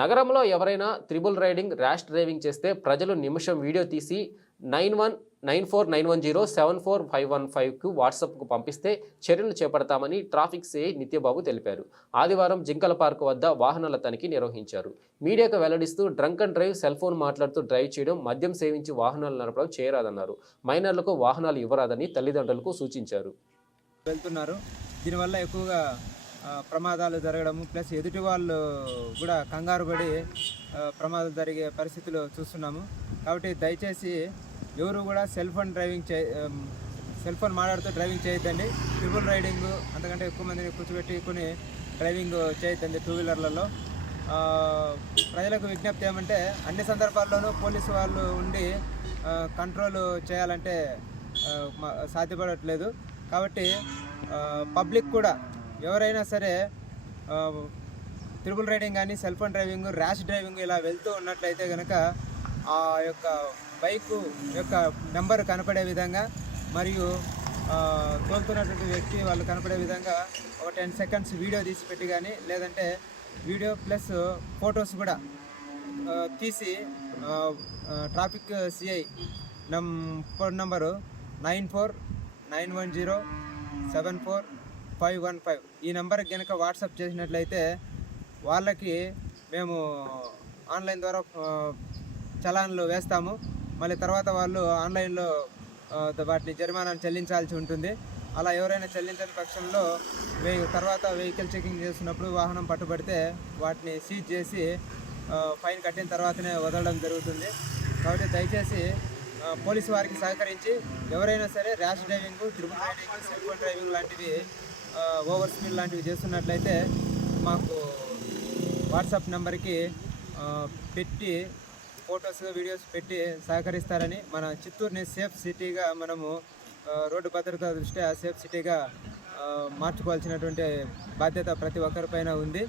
నగరంలో ఎవరైనా triple riding, rash driving చేస్తే ప్రజలు నిమిషం వీడియో తీసి 919490745515కు వాట్సాప్కు పంపిస్తే చర్యలు చేపడతామని ట్రాఫిక్ సిఐ నిత్యబాబు తెలిపారు. ఆదివారం జింకల పార్కు వద్ద వాహనాల తనిఖీ నిర్వహించారు. మీడియాకు వెల్లడిస్తూ drunk and drive, cell phone మాట్లాడుతూ డ్రైవ్ చేయడం, మద్యం సేవించి వాహనాలు నడపడం చేయరాదన్నారు. మైనర్లకు వాహనాలు ఇవ్వరాదని తల్లిదండ్రులకు సూచించారు. దీనివల్ల ఎక్కువగా ప్రమాదాలు జరగడము, ప్లస్ ఎదుటి వాళ్ళు కూడా కంగారు పడి ప్రమాదాలు జరిగే పరిస్థితులు చూస్తున్నాము. కాబట్టి దయచేసి ఎవరు కూడా సెల్ ఫోన్ మాట్లాడుతూ డ్రైవింగ్ చేయొద్దండి. ట్రిపుల్ రైడింగ్ అంతకంటే ఎక్కువ మందిని కూర్చోబెట్టుకుని డ్రైవింగ్ చేయొద్దండి టూ వీలర్లలో. ప్రజలకు విజ్ఞప్తి ఏమంటే అన్ని సందర్భాల్లోనూ పోలీసు వాళ్ళు ఉండి కంట్రోల్ చేయాలంటే సాధ్యపడట్లేదు. కాబట్టి పబ్లిక్ కూడా ఎవరైనా సరే ట్రిపుల్ రైడింగ్ కానీ, cell phone driving, rash driving ఇలా వెళ్తూ ఉన్నట్లయితే కనుక ఆ యొక్క బైకు యొక్క నెంబర్ కనపడే విధంగా మరియు తోలుతున్నటువంటి వ్యక్తి వాళ్ళు కనపడే విధంగా ఒక 10 సెకండ్స్ వీడియో తీసి పెట్టి కానీ, లేదంటే వీడియో ప్లస్ ఫొటోస్ కూడా తీసి ట్రాఫిక్ సిఐ ఫోన్ నంబరు 9491074515 ఈ నెంబర్కి కనుక వాట్సాప్ చేసినట్లయితే వాళ్ళకి మేము ఆన్లైన్ ద్వారా చలాన్లు వేస్తాము. మళ్ళీ తర్వాత వాళ్ళు ఆన్లైన్లో వాటిని జరిమానాను చెల్లించాల్సి ఉంటుంది. అలా ఎవరైనా చెల్లించని పక్షంలో తర్వాత వెహికల్ చెకింగ్ చేస్తున్నప్పుడు వాహనం పట్టుబడితే వాటిని సీజ్ చేసి ఫైన్ కట్టిన తర్వాతనే వదలడం జరుగుతుంది. కాబట్టి దయచేసి పోలీసు వారికి సహకరించి ఎవరైనా సరే rash driving, triple riding, cell phone driving లాంటివి, ఓవర్ స్పీడ్ లాంటివి చేస్తున్నట్లయితే మాకు వాట్సాప్ నెంబర్కి పెట్టి ఫొటోస్, వీడియోస్ పెట్టి సహకరిస్తారని, మన చిత్తూరుని సేఫ్ సిటీగా మనము రోడ్డు భద్రత దృష్ట్యా సేఫ్ సిటీగా మార్చుకోవాల్సినటువంటి బాధ్యత ప్రతి ఒక్కరిపైన ఉంది.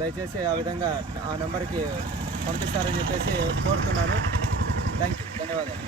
దయచేసి ఆ విధంగా ఆ నెంబర్కి పంపిస్తారని చెప్పేసి కోరుతున్నాను. థ్యాంక్ యూ, ధన్యవాదాలు.